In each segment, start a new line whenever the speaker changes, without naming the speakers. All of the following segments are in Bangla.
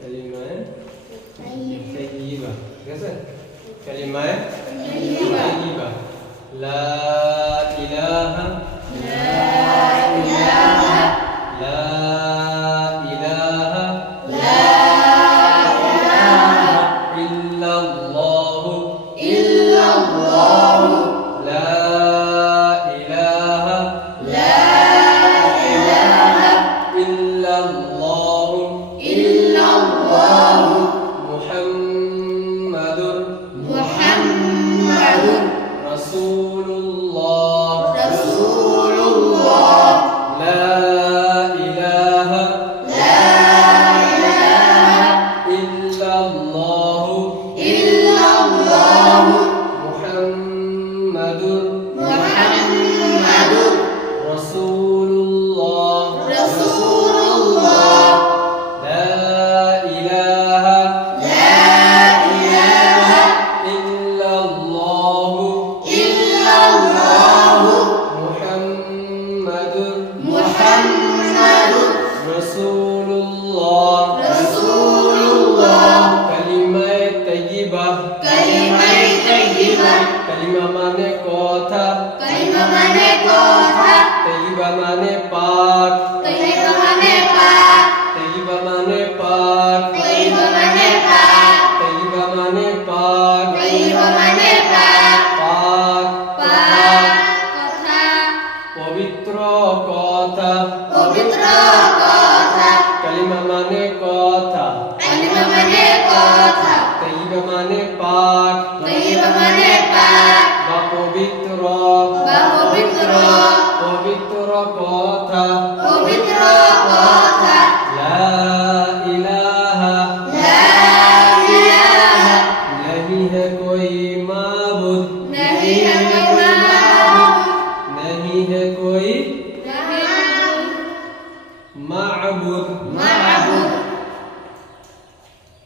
কালিমায়ে তাইয়্যিবা ঠিক আছে কালিমায়ে তাইয়্যিবা লা ইলাহা
Allah.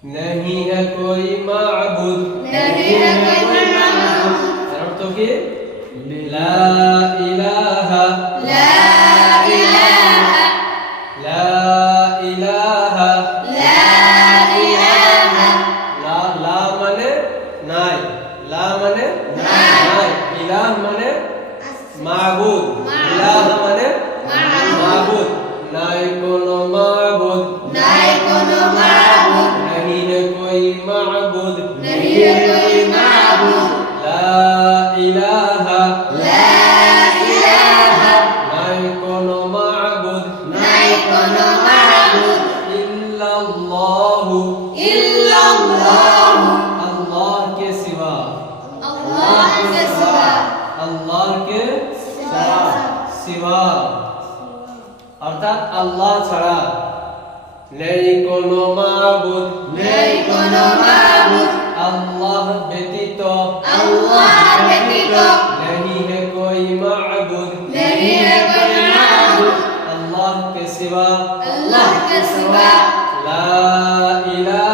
नहीं है कोई माबूद
नहीं है कोई माबूद
তার অর্থ কি? লা ইলাহা।
লা ইলাহা।
লা ইলাহা।
লা ইলাহা।
লা লা মানে নাই। লা মানে
নাই।
ইলাহ মানে আচ্ছা।
মাবুদ।
ইলাহ মানে
মাবুদ।
নাই
আল্লাহ
ছাড়া নেই কোন মাবুদ।
নেই কোন মাবুদ।
আল্লাহ ব্যতীত
আল্লাহ ব্যতীত
নেই
হে কোই মাবুদ।
নেই
হে কোই মাবুদ।
আল্লাহ কে সিবা
আল্লাহ কে সিবা
লা ইলাহা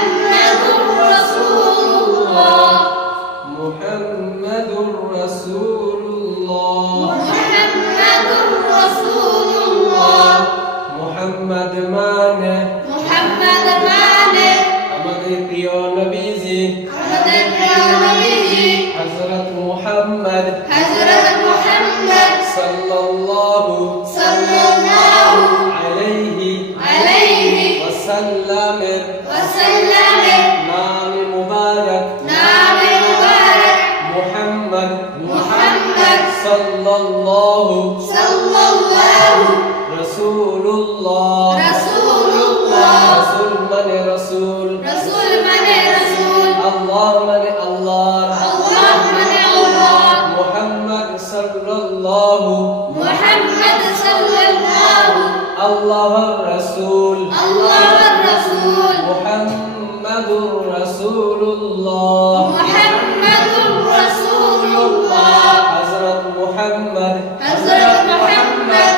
মুহাম্মদ মানে
মোহাম্মদ মানে
আমাদের প্রিয় নবীজি
আমাদের প্রিয় নবীজি
হযরত মুহাম্মদ
হযরত মুহাম্মদ
সাল্লাল্লাহু মানে রাসূল
রাসূল মানে রাসূল
আল্লাহ মানে আল্লাহ
আল্লাহ মানে আল্লাহ
মুহাম্মদ সাল্লাল্লাহু
মুহাম্মদ সাল্লাল্লাহু
আল্লাহর রাসূল
আল্লাহর রাসূল
মুহাম্মাদুর রাসূলুল্লাহ
মুহাম্মাদুর রাসূলুল্লাহ
হযরত মুহাম্মদ
হযরত মুহাম্মদ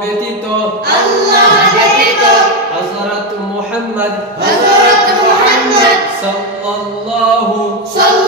ব্যতীত
আল্লাহ ব্যতীত
হযরত মুহাম্মদ
হযরত মুহাম্মদ
সাল্লাল্লাহু
সাল্লাল্লাহু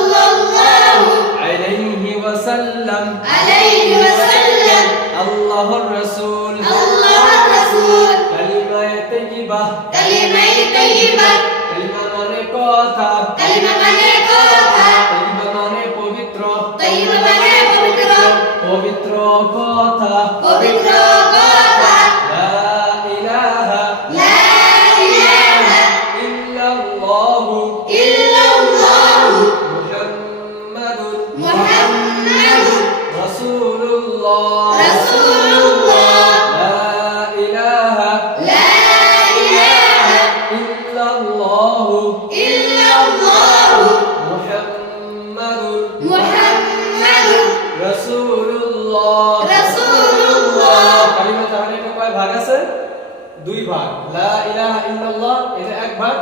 লা ইলাহা ইল্লাল্লাহ এটা এক ভাগ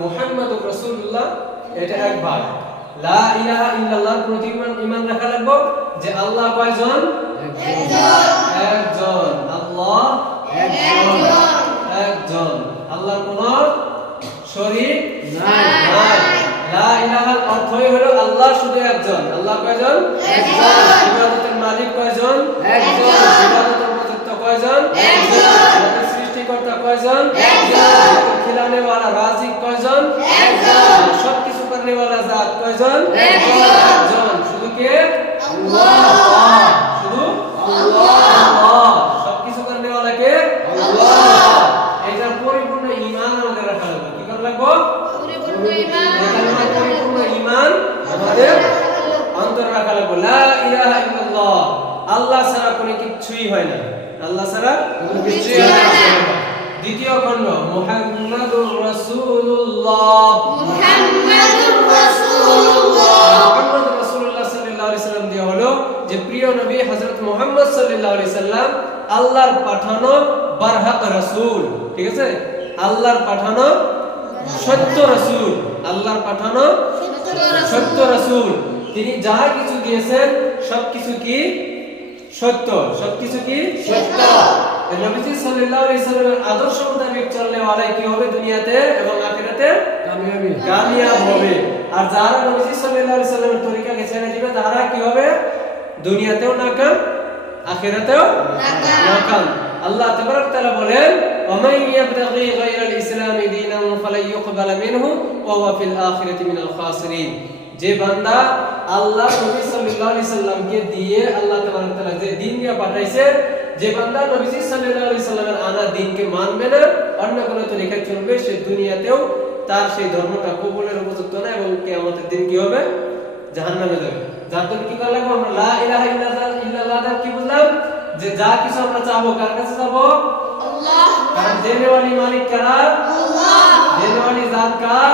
মুহাম্মাদুর রাসূলুল্লাহ এটা এক ভাগ লা ইলাহা ইল্লাল্লাহর প্রতি ইমান রাখা লাগবে যে আল্লাহ কয়জন?
একজন।
একজন আল্লাহ
একজন।
একজন আল্লাহর কোনো শরীক
নাই।
লা ইলাহার অর্থই হলো আল্লাহ শুধু একজন। আল্লাহ কয়জন?
একজন।
ইবাদতের মালিক কয়জন?
একজন।
ইবাদতের উপযুক্ত কয়জন?
একজন।
জগতের সৃষ্টিকর্তা কয়জন
একজন।
জগৎ খিলানে वाला রাজিক কয়জন
একজন।
সব কিছু করনে वाला জাত কয়জন
একজন।
একজন শুধু কে
আল্লাহ।
আল্লাহ। শুধু
আল্লাহ।
আল্লাহ সব কিছু করনে वाला কে
আল্লাহ।
এটা পরিপূর্ণ ঈমান আমাদের রাখা লাগবে কি করা লাগবে
পরিপূর্ণ ঈমান
এখানে পরিপূর্ণ ঈমান আমাদের অন্তরে রাখা লাগবে লা ইলাহা ইল্লাল্লাহ আল্লাহ ছাড়া কোনো কিছুই হয় না আল্লাহ ছাড়া কোনো কিছুই হয় না দ্বিতীয় খণ্ড মুহাম্মাদুর রাসূলুল্লাহ।
মুহাম্মাদুর রাসূলুল্লাহ
মুহাম্মদ রাসূলুল্লাহ সাল্লাল্লাহু আলাইহি সাল্লাম দেওয়া হলো যে প্রিয় নবী হযরত মুহাম্মদ সাল্লাল্লাহু আলাইহি সাল্লাম আল্লাহর পাঠানো বারহাক রাসূল ঠিক আছে? আল্লাহর পাঠানো সত্য রাসূল আল্লাহর পাঠানো সত্য রাসূল। তিনি যা কিছু দিয়েছেন সবকিছু কি? সত্য। সবকিছু কি?
সত্য।
নবীজি সাল্লাল্লাহু আলাইহি সাল্লামের আদর্শ মোতাবেক চললে ওয়ালাই কি হবে দুনিয়াতে এবং আখিরাতে
কামিয়াবি
কামিয়াব হবে আর যারা নবীজি সাল্লাল্লাহু আলাইহি সাল্লামের তরিকাকে ছেড়ে দিবে তারা কি হবে দুনিয়াতেও নাকাম আখিরাতেও
নাকাম।
নাকাম আল্লাহ তাবারক তাআলা বলেন ومن يبتغي غير الاسلام دينا فلن يقبل منه وهو في الاخره من الخاسرين যে বান্দা আল্লাহ নবী সাল্লাল্লাহু আলাইহি সাল্লামকে দিয়ে আল্লাহ তাবারক তাআলা যে দিন দিয়ে পাঠাইছে যে বান্দা নবীজি সাল্লাল্লাহু আলাইহি সাল্লামের আনা দিনকে মানবে না অন্য কোনো তরিকায় চলবে সে দুনিয়াতেও তার সেই ধর্মটা কবুলের উপযুক্ত না এবং কিয়ামতের দিন কি হবে? জাহান্নামে যাবে। যার জন্য কি করা লাগবে? আমরা লা ইলাহা ইল্লাল্লাহ ইল্লাল্লাহ কি বুঝলাম? যে যা কিছু আমরা চাবো কার কাছে যাব
আল্লাহ।
কার? দেনে ওয়ালি মালিক কারা?
আল্লাহ।
দেনে ওয়ালি জাত কার?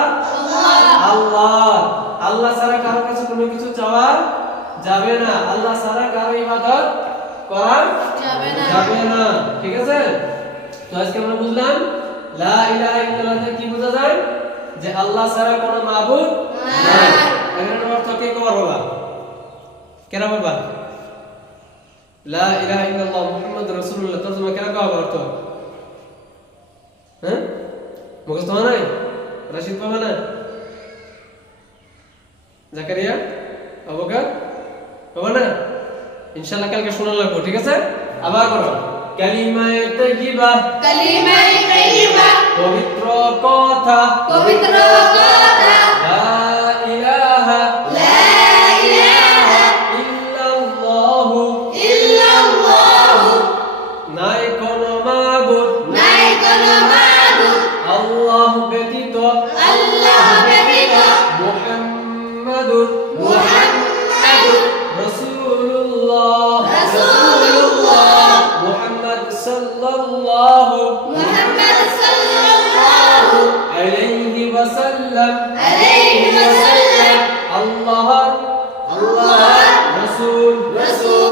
আল্লাহ।
আল্লাহ ছাড়া কারও কাছে কোনো কিছু চাওয়া যাবে না। আল্লাহ ছাড়া কারও ইবাদত করা?
যাবে না।
যাবে না। ঠিক আছে? তো আজকে আমরা বুঝলাম লা ইলাহা ইল্লাল্লাহ থেকে কি বোঝা যায়? যে আল্লাহ ছাড়া কোনো মাবুদ নাই। এখানে অর্থ কে কবার বাবা কেন বাবা লা ইলাহা ইল্লাল্লাহ মুহাম্মাদুর রাসূলুল্লাহ। তরজমা কেন কবার অর্থ? হ্যাঁ? মুখস্থ হয় নাই? রাশিদ পাবে না জাকারিয়া? আবুকা পাবে না ইনশাআল্লাহ কালকে শোনা লাগবো ঠিক আছে? আবার বলো কালিমায়ে তাইয়্যিবা
কালিমায়ে তাইয়্যিবা
পবিত্র কথা।
পবিত্র কথা।